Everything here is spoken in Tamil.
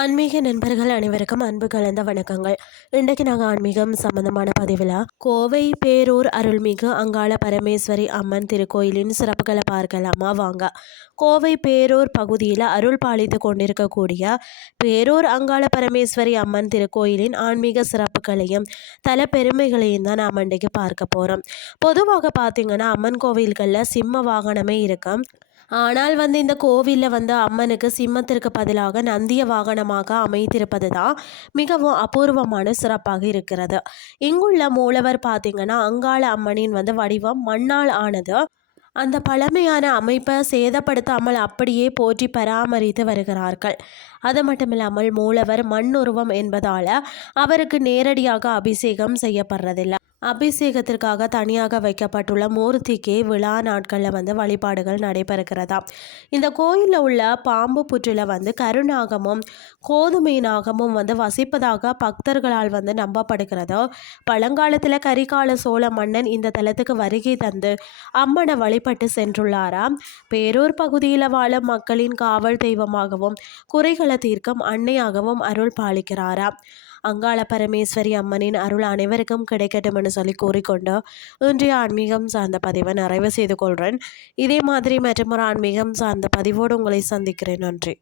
ஆன்மீக நண்பர்கள் அனைவருக்கும் அன்பு கலந்த வணக்கங்கள். இன்றைக்கு நாங்கள் ஆன்மீகம் சம்பந்தமான பதிவில் கோவை பேரூர் அருள்மிகு அங்காள பரமேஸ்வரி அம்மன் திருக்கோயிலின் சிறப்புகளை பார்க்கலாமா வாங்க. கோவை பேரூர் பகுதியில் அருள் பாலித்து கொண்டிருக்கக்கூடிய பேரூர் அங்காள பரமேஸ்வரி அம்மன் திருக்கோயிலின் ஆன்மீக சிறப்புகளையும் தல பெருமைகளையும் தான் நாம் இன்றைக்கு பார்க்க போகிறோம். பொதுவாக பார்த்திங்கன்னா அம்மன் கோவில்களில் சிம்ம வாகனமே இருக்கும். ஆனால் இந்த கோவிலில் அம்மனுக்கு சிம்மத்திற்கு பதிலாக நந்திய வாகனமாக அமைத்திருப்பது தான் மிகவும் அபூர்வமான சிறப்பாக இருக்கிறது. இங்குள்ள மூலவர் பார்த்திங்கன்னா அங்காள அம்மனின் வடிவம் மண்ணால் ஆனது. அந்த பழமையான அமைப்பை சேதப்படுத்தாமல் அப்படியே போற்றி பராமரித்து வருகிறார்கள். அது மட்டும் இல்லாமல் மூலவர் மண் உருவம் என்பதால் அவருக்கு நேரடியாக அபிஷேகம் செய்யப்படுறதில்லை. அபிஷேகத்திற்காக தனியாக வைக்கப்பட்டுள்ள மூர்த்திக்கே விழா நாட்களில் வழிபாடுகள் நடைபெறுகிறதா. இந்த கோயிலில் உள்ள பாம்பு புற்றில் கருநாகமும் கோதுமை நாகமும் வசிப்பதாக பக்தர்களால் நம்பப்படுகிறது. பழங்காலத்தில் கரிகால சோழ மன்னன் இந்த தலத்துக்கு வருகை தந்து அம்மனை வழிபட்டு சென்றுள்ளாராம். பேரூர் பகுதியில் வாழும் மக்களின் காவல் தெய்வமாகவும் குறைகளை தீர்க்கும் அன்னையாகவும் அருள் பாலிக்கிறாராம். அங்காள பரமேஸ்வரி அம்மனின் அருள் அனைவருக்கும் கிடைக்கட்டும் என்று சொல்லி கூறிக்கொண்டு இன்றைய ஆன்மீகம் சார்ந்த பதிவை நிறைவு செய்து கொள்கிறேன். இதே மாதிரி மற்றொரு ஆன்மீகம் சார்ந்த பதிவோடு உங்களை சந்திக்கிறேன். நன்றி.